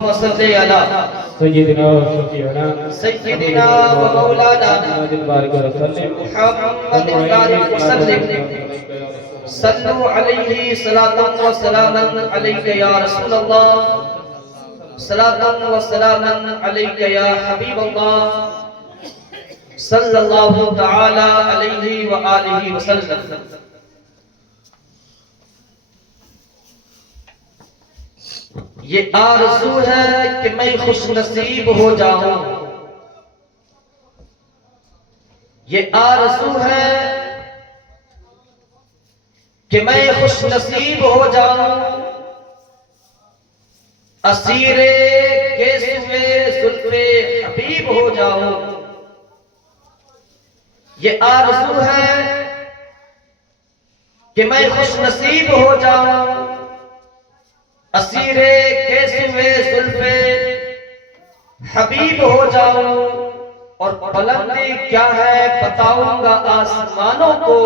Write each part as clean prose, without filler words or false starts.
وصلی علی سیدنا و شفیعنا سیدنا و مولانا محمد بارک وسلم محمد بارک وسلم صلو علیہ صلاة و سلاما علیک یا رسول اللہ صلاة و سلاما علیک یا حبیب اللہ صلی اللہ تعالی علیہ وآلہ وسلم۔ یہ آرزو ہے کہ میں خوش نصیب ہو جاؤں، یہ آرزو ہے کہ میں خوش نصیب ہو جاؤں، اسیر گیسوئے زلف حبیب ہو جاؤں۔ یہ آرزو ہے کہ میں خوش نصیب ہو جاؤں، اسیر گیسوئے زلف حبیب ہو جاؤں، اور بلندی کیا ہے بتاؤں گا آسمانوں کو،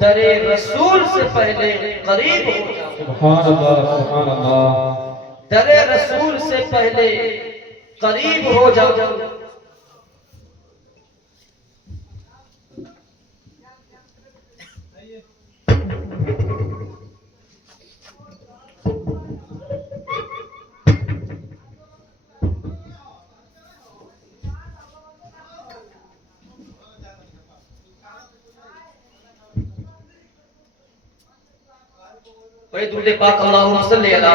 در رسول سے پہلے قریب ہو جاؤں۔ سبحان اللہ سبحان اللہ۔ در رسول سے پہلے قریب ہو جاؤں۔ بڑے درود پاک اللہم صلی علی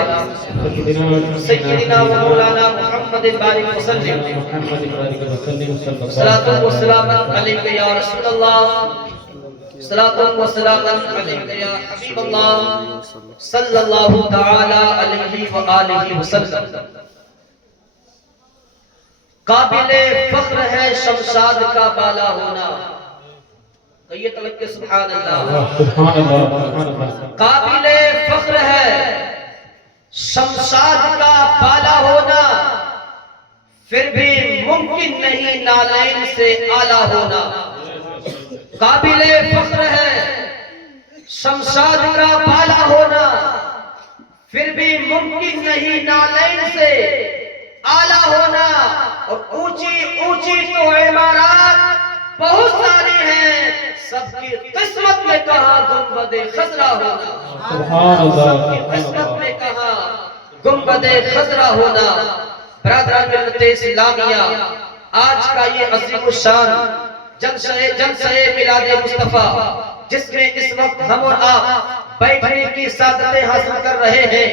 سیدنا و مولانا محمد بارک وسلم۔ محمد بارک وسلم صلاة و سلاما علیک یا رسول اللہ صلاة و سلاما علیک یا حبیب اللہ صلی اللہ تعالی علیہ وآلہ وسلم۔ قابل فخر ہے شمشاد کا بالا ہونا، کہیے طلب کے سبحان اللہ۔ سبحان اللہ سبحان اللہ۔ قابل فخر ہے شمشاد کا بالا ہونا، پھر بھی ممکن نہیں نالین سے اعلیٰ ہونا۔ قابل فخر ہے شمشاد کا بالا ہونا، پھر بھی ممکن نہیں نالین سے اعلیٰ ہونا، اور اونچی اونچی تو عمارات بہت ساری ہیں، سب کی قسمت میں کہا گنبد خضرا ہونا۔ سبحان اللہ سب کی قسمت میں کہا گنبد خضرا ہونا۔ برادران ملت اسلامیہ، آج کا یہ عظیم الشان جلسہ میلاد مصطفیٰ، جس میں اس وقت ہم اور آپ بیٹھنے کی سعادتیں حاصل کر رہے ہیں،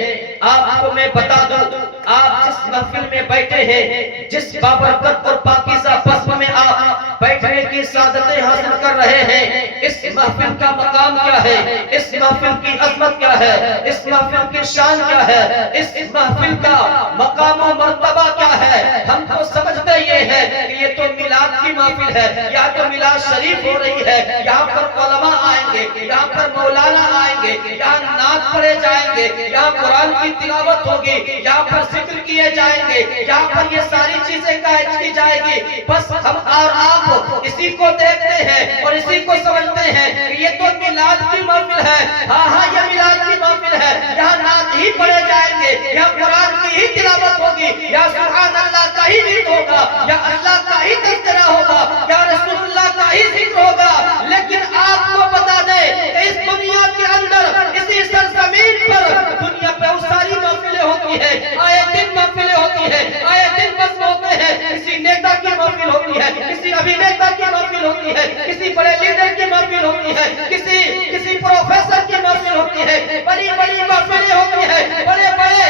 آپ کو میں بتا دوں، آپ جس محفل میں بیٹھے ہیں، جس بابرکت اور پاکیزہ بزم میں آپ بیٹھنے کی سعادتیں حاصل کر رہے ہیں، اس محفل کا مقام کیا ہے، اس محفل کی عظمت کیا ہے، اس محفل کی شان کیا ہے، اس محفل کا مقام و مرتبہ کیا ہے۔ ہم کو سمجھتے یہ ہے کہ یہ تو میلاد کی محفل ہے، یہاں تو میلاد شریف ہو رہی ہے، یہاں پر علماء آئیں گے، یہاں پر مولانا آئیں گے، یہاں نعت پڑھے جائیں گے، یہاں قرآن کی تلاوت ہوگی، یہاں پر ذکر کیے جائیں گے، یہاں پر یہ ساری چیزیں قائم کی جائے گی۔ بس ہم اور آپ اسی کو دیکھتے ہیں اور اسی کو سمجھتے ہیں کہ یہ تو میلاد کی محفل ہے۔ ہاں یہ میلاد کی محفل ہے، یہاں نعت ہی پڑھے جائیں گے، یہاں قرآن کی ہی تلاوت ہوگی، یا سبحان اللہ کا ہی ذکر ہوگا، یا اللہ کا ہی تذکرہ ہوگا، یا رسول اللہ کا ہی ذکر ہوگا۔ لیکن آپ کو بتا دیں کہ اس دنیا کے اندر، اسی سرزمین پر، دنیا پہ اس ساری محفلیں ہوتی ہیں، آئے دن محفلیں ہوتی ہیں، آئے دن بزم ہوتے ہیں، کسی نیتا کی محفل ہوتی ہے، کسی ابھینیتا کی محفل ہوتی ہے، کسی بڑے لیڈر کی محفل ہوتی ہے، کسی پروفیسر کی محفل ہوتی ہے، بڑی بڑی محفلیں ہوتی ہیں، بڑے بڑے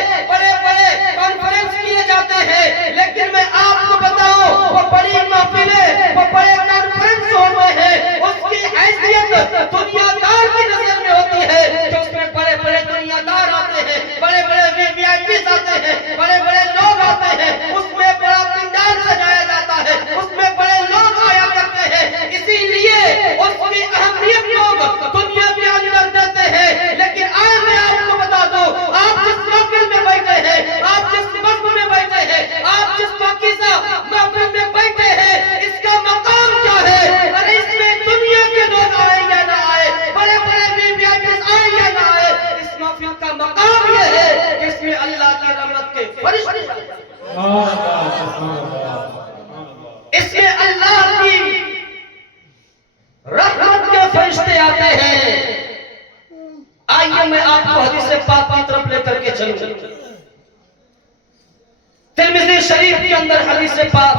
کانفرنس کیے جاتے ہیں۔ لیکن میں آپ کو بتاؤں، وہ بڑی محفلیں، وہ بڑے کانفرنس ہوتے ہیں، اس کی حیثیت دنیا دار کی نظر میں ہوتی ہے، جو اس میں بڑے بڑے دنیا دار آتے ہیں، بڑے بڑے وی آئی پیز آتے ہیں، بڑے بڑے لوگ آتے ہیں، اس میں بڑا پنڈال سجایا جاتا ہے، اس میں بڑے لوگ آیا کرتے ہیں، اسی لیے اس کی اہمیت لوگ دنیا کے اندر دیتے ہیں۔ لیکن آج میں آپ کو اس میں اللہ کی رحمت کے فرشتے آتے ہیں. آئیے میں آپ کو حدیث پاک کی طرف لے کر کے چلوں. ترمذی شریف کے اندر حدیث پاک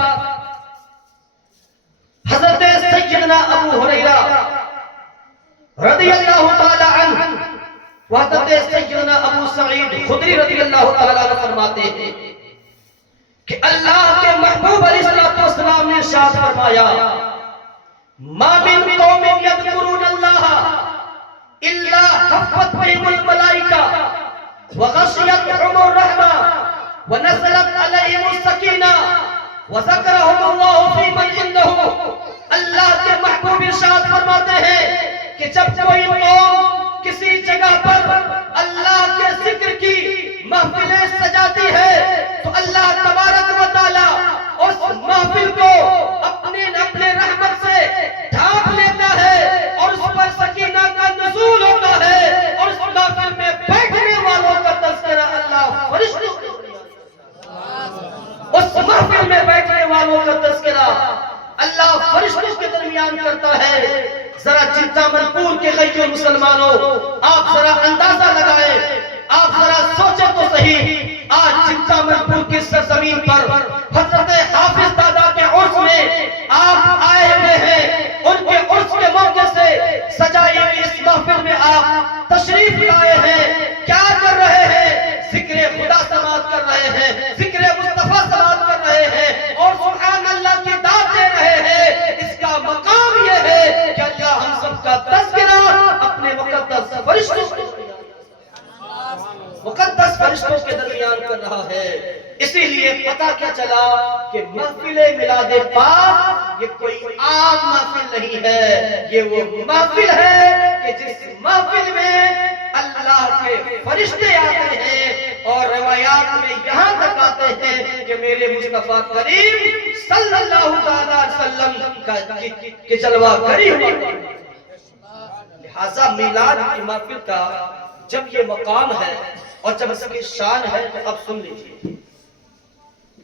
حضرت سیدنا ابو ہریرہ رضی اللہ تعالی عنہ حضرت سیدنا ابو سعید خدری رضی اللہ تعالی عنہ فرماتے ہیں کہ اللہ کے محبوب علیہ السلام نے ارشاد فرمایا ما من قوم یذکرون اللہ الا حفت بهم الملائکہ وغشیتهم الرحمہ ونزلت علیہم السکینہ وذکرهم اللہ فی من عنده. اللہ کے محبوب ارشاد فرماتے ہیں کہ جب کوئی قوم کسی جگہ پر اللہ کے ذکر کی محفلیں سجاتی ہے تو اللہ تبارک و تعالی اس محفل کو اپنے رحمت سے ڈھانپ لیتا ہے اور اس پر سکینہ کا نزول ہوتا ہے اور اس محفل میں بیٹھنے والوں کا تذکرہ اللہ فرشتوں اس محفل میں بیٹھنے والوں کا تذکرہ اللہ فرشتوں کے درمیان کرتا ہے. ذرا چنتا منپور کے غیور مسلمانوں آپ ذرا اندازہ لگائیں, آپ ذرا سوچیں تو صحیح. آج چنتا منپور کی سرزمین پر حضرت حافظ دادا کے عرس میں آپ آئے ہوئے ہیں. ان کے عرس کے موقع سے سجائی ہوئی اس محفل میں آپ تشریف لائے ہیں. کیا کر رہے ہیں؟ ذکر خدا سماعت کر رہے ہیں, ذکر مصطفیٰ سماعت کر رہے ہیں اور سبحان اللہ کی داد دے رہے ہیں. اس کا مقام یہ ہے کہ اللہ ہم سب کا تذکرہ اپنے مقدس فرشتوں کے درمیان کر رہا ہے. اسی لیے پتہ کیا چلا کہ محفل میلاد پاک یہ کوئی عام محفل نہیں ہے, یہ وہ محفل ہے کہ جس محفل میں اللہ کے فرشتے آتے ہیں اور روایات میں یہاں تک آتے ہیں کہ میرے مصطفیٰ کریم صلی اللہ علیہ وسلم کا جلوہ گری ہوا. لہذا میلاد کی محفل کا جب یہ مقام ہے اور جب اس کی شان ہے تو اب سن لیجیے,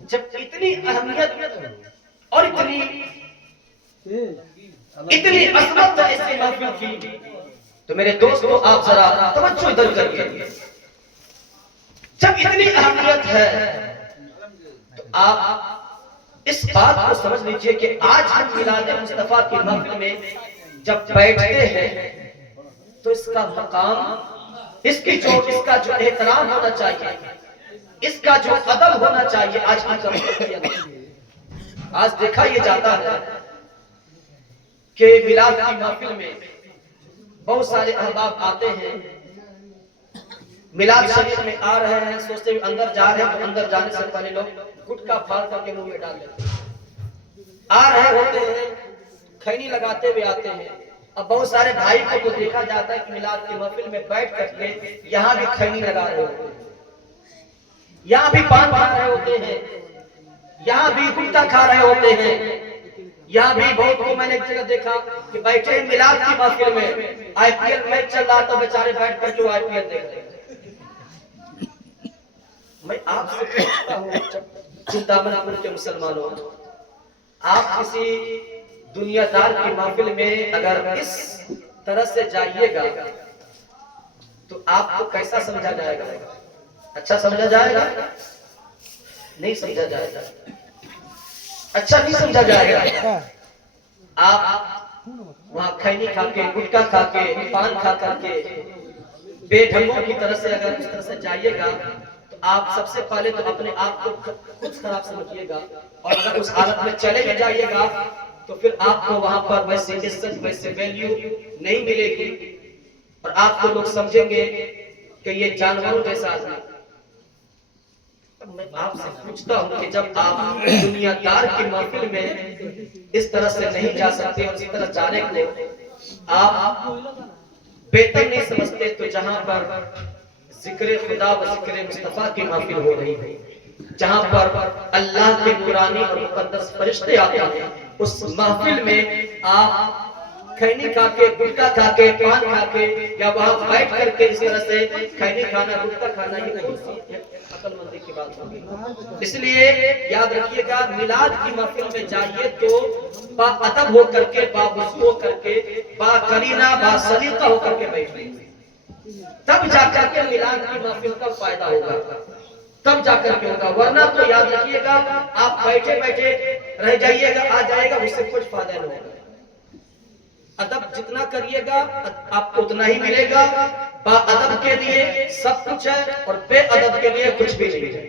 جب اتنی اہمیت اور اتنی عظمت ہے اس کی محفل کی تو میرے دوستو آپ ذرا توجہ ادھر کریے. جب اتنی اہمیت ہے تو آپ اس بات کو سمجھ لیجئے کہ آج ہم میلاد مصطفیٰ کی محفل میں جب بیٹھتے ہیں تو اس کا مقام, اس کا جو احترام ہونا چاہیے, اس کا جو ادب ہونا چاہیے آج ہم کر آج دیکھا یہ جاتا ہے کہ میلاد کی محفل میں بہت سارے احباب آتے ہیں, میلاد شریف میں آ رہے ہیں, سوچتے ہوئے اندر جا رہے ہیں تو اندر جانے سے پہلے لوگ گٹکا پھاڑ کر کے منہ میں ڈال دیتے ہیں. آ رہے ہوتے ہیں, کھینی لگاتے ہوئے آتے ہیں. اب بہت سارے بھائی کو تو دیکھا جاتا ہے کہ میلاد کی محفل میں بیٹھ کر کے یہاں بھی کھینی لگا رہے ہوتے ہیں, یہاں بھی پان کھا رہے ہوتے ہیں, یہاں بھی گٹکا کھا رہے ہوتے ہیں. یہاں بھی بہت کو میں نے ایک جگہ دیکھا کہ بیٹھے میلاد کی محفل میں آئی پی ایل میچ چل رہا تھا, بیچارے بیٹھ کر کے آئی پی ایل دیکھ رہے ہیں. میں آپ سے پوچھتا ہوں چنتا منپور کے مسلمانوں, آپ کسی دنیا دار کی محفل میں اگر اس طرح سے جائیے گا تو آپ کو کیسا سمجھا جائے گا؟ اچھا سمجھا جائے گا؟ نہیں سمجھا جائے گا, اچھا نہیں سمجھا جائے گا. آپ وہاں کھینی کھا کے, گٹکا کھا کے, پان کھا کر کے بے ڈھنگوں کی طرح سے اگر اس طرح سے جائیے گا تو آپ سب سے پہلے تو اپنے آپ کو خود خراب سمجھیے گا, اور اگر اس حالت میں چلے بھی جائیے گا تو پھر آپ کو وہاں پر ویسے عزت, ویسے ویلیو نہیں ملے گی اور آپ کو لوگ سمجھیں گے کہ یہ جانوروں جیسا آدمی. میں آپ سے پوچھتا ہوں کہ جب آپ دنیا دار کی محفل میں اس طرح سے نہیں جا سکتے اور اس طرح جانے کو آپ بہتر نہیں سمجھتے تو جہاں پر ذکر خدا و ذکر مصطفیٰ کی محفل ہو رہی ہے, جہاں پر اللہ کے نورانی اور مقدس فرشتے آتے ہیں, اس محفل میں آپ کھینی کھا کے, گٹکا کھا کے, پان کھا کے یا وہاں بیٹھ کر کے اس طرح سے کھینی کھانا, گٹکا کھانا یہ نہیں. عقل مندی کی بات ہوگی. اس لیے یاد رکھیے گا میلاد کی محفل میں جائیے تو با ادب ہو کر کے، با وضو ہو کر کے، با کرینہ با سلیقہ ہو کر کے بیٹھیے، تب جا کر کے میلاد کی محفل کا فائدہ ہوگا، تب جا کر کے ہوگا. ورنہ تو یاد رکھیے گا آپ بیٹھے بیٹھے رہ جائیے گا، آ جائے گا، اس سے کچھ فائدہ نہیں ہوگا. ادب جتنا کریے گا آپ کو اتنا ہی ملے گا. با ادب کے لیے سب کچھ ہے اور بے ادب کے لیے کچھ بھی نہیں ہے.